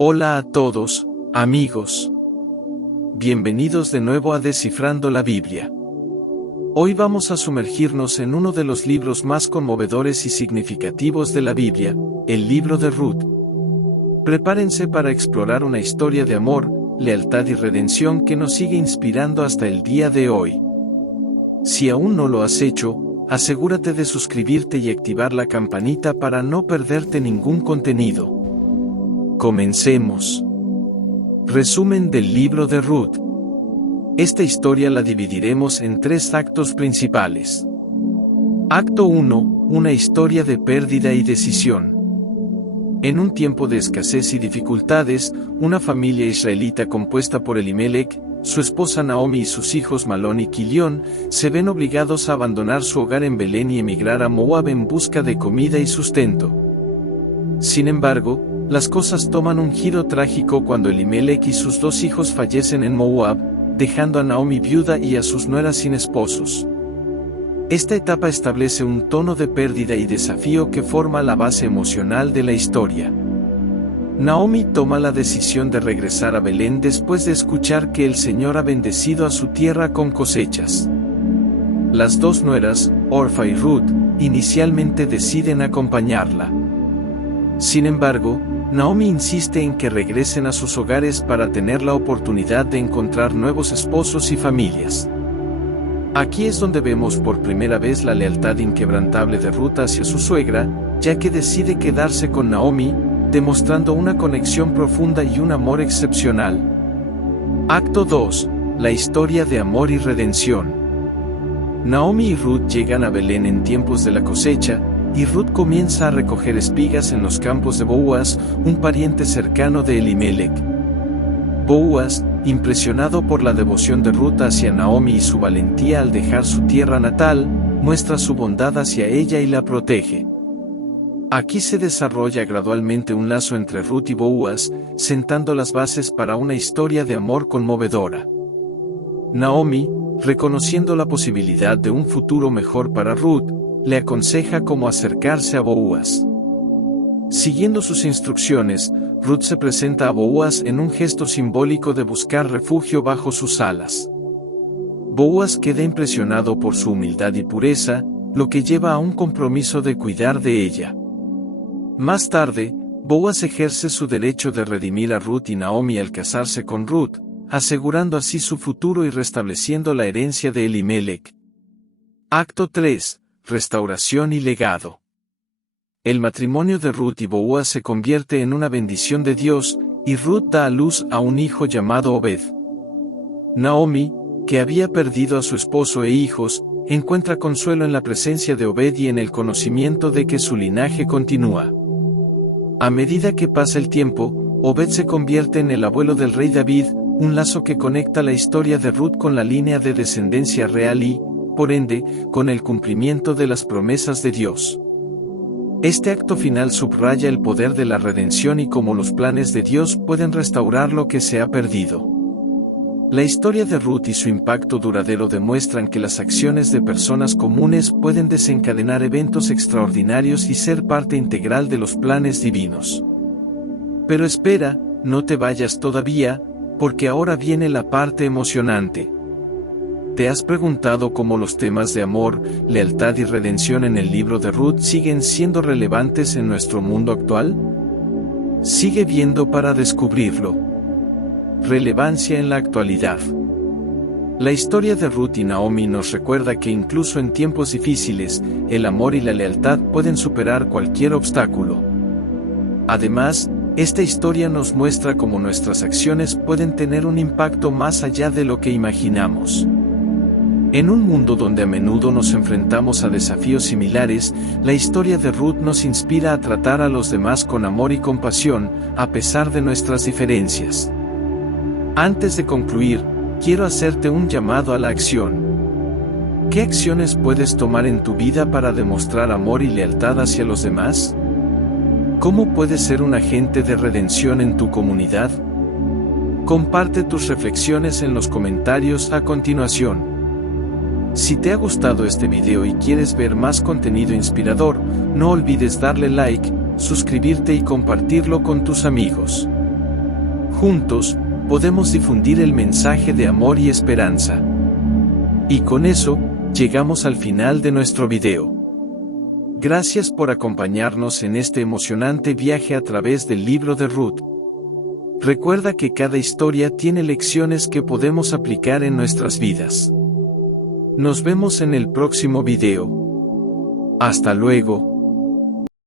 Hola a todos, amigos. Bienvenidos de nuevo a Descifrando la Biblia. Hoy vamos a sumergirnos en uno de los libros más conmovedores y significativos de la Biblia, el libro de Ruth. Prepárense para explorar una historia de amor, lealtad y redención que nos sigue inspirando hasta el día de hoy. Si aún no lo has hecho, asegúrate de suscribirte y activar la campanita para no perderte ningún contenido. Comencemos. Resumen del libro de Ruth. Esta historia la dividiremos en 3 actos principales. Acto 1, una historia de pérdida y decisión. En un tiempo de escasez y dificultades, una familia israelita compuesta por Elimelech, su esposa Naomi y sus hijos Malón y Quilión, se ven obligados a abandonar su hogar en Belén y emigrar a Moab en busca de comida y sustento. Sin embargo, las cosas toman un giro trágico cuando Elimelech y sus 2 hijos fallecen en Moab, dejando a Naomi viuda y a sus nueras sin esposos. Esta etapa establece un tono de pérdida y desafío que forma la base emocional de la historia. Naomi toma la decisión de regresar a Belén después de escuchar que el Señor ha bendecido a su tierra con cosechas. Las 2 nueras, Orfa y Ruth, inicialmente deciden acompañarla. Sin embargo, Naomi insiste en que regresen a sus hogares para tener la oportunidad de encontrar nuevos esposos y familias. Aquí es donde vemos por primera vez la lealtad inquebrantable de Ruth hacia su suegra, ya que decide quedarse con Naomi, demostrando una conexión profunda y un amor excepcional. Acto 2. La historia de amor y redención. Naomi y Ruth llegan a Belén en tiempos de la cosecha, y Ruth comienza a recoger espigas en los campos de Boaz, un pariente cercano de Elimelech. Boaz, impresionado por la devoción de Ruth hacia Naomi y su valentía al dejar su tierra natal, muestra su bondad hacia ella y la protege. Aquí se desarrolla gradualmente un lazo entre Ruth y Boaz, sentando las bases para una historia de amor conmovedora. Naomi, reconociendo la posibilidad de un futuro mejor para Ruth, le aconseja cómo acercarse a Boaz. Siguiendo sus instrucciones, Ruth se presenta a Boaz en un gesto simbólico de buscar refugio bajo sus alas. Boaz queda impresionado por su humildad y pureza, lo que lleva a un compromiso de cuidar de ella. Más tarde, Boaz ejerce su derecho de redimir a Ruth y Naomi al casarse con Ruth, asegurando así su futuro y restableciendo la herencia de Elimelech. Acto 3. Restauración y legado. El matrimonio de Ruth y Boaz se convierte en una bendición de Dios, y Ruth da a luz a un hijo llamado Obed. Naomi, que había perdido a su esposo e hijos, encuentra consuelo en la presencia de Obed y en el conocimiento de que su linaje continúa. A medida que pasa el tiempo, Obed se convierte en el abuelo del rey David, un lazo que conecta la historia de Ruth con la línea de descendencia real y, por ende, con el cumplimiento de las promesas de Dios. Este acto final subraya el poder de la redención y cómo los planes de Dios pueden restaurar lo que se ha perdido. La historia de Ruth y su impacto duradero demuestran que las acciones de personas comunes pueden desencadenar eventos extraordinarios y ser parte integral de los planes divinos. Pero espera, no te vayas todavía, porque ahora viene la parte emocionante. ¿Te has preguntado cómo los temas de amor, lealtad y redención en el libro de Ruth siguen siendo relevantes en nuestro mundo actual? Sigue viendo para descubrirlo. Relevancia en la actualidad. La historia de Ruth y Naomi nos recuerda que incluso en tiempos difíciles, el amor y la lealtad pueden superar cualquier obstáculo. Además, esta historia nos muestra cómo nuestras acciones pueden tener un impacto más allá de lo que imaginamos. En un mundo donde a menudo nos enfrentamos a desafíos similares, la historia de Ruth nos inspira a tratar a los demás con amor y compasión, a pesar de nuestras diferencias. Antes de concluir, quiero hacerte un llamado a la acción. ¿Qué acciones puedes tomar en tu vida para demostrar amor y lealtad hacia los demás? ¿Cómo puedes ser un agente de redención en tu comunidad? Comparte tus reflexiones en los comentarios a continuación. Si te ha gustado este video y quieres ver más contenido inspirador, no olvides darle like, suscribirte y compartirlo con tus amigos. Juntos, podemos difundir el mensaje de amor y esperanza. Y con eso, llegamos al final de nuestro video. Gracias por acompañarnos en este emocionante viaje a través del libro de Ruth. Recuerda que cada historia tiene lecciones que podemos aplicar en nuestras vidas. Nos vemos en el próximo video. Hasta luego.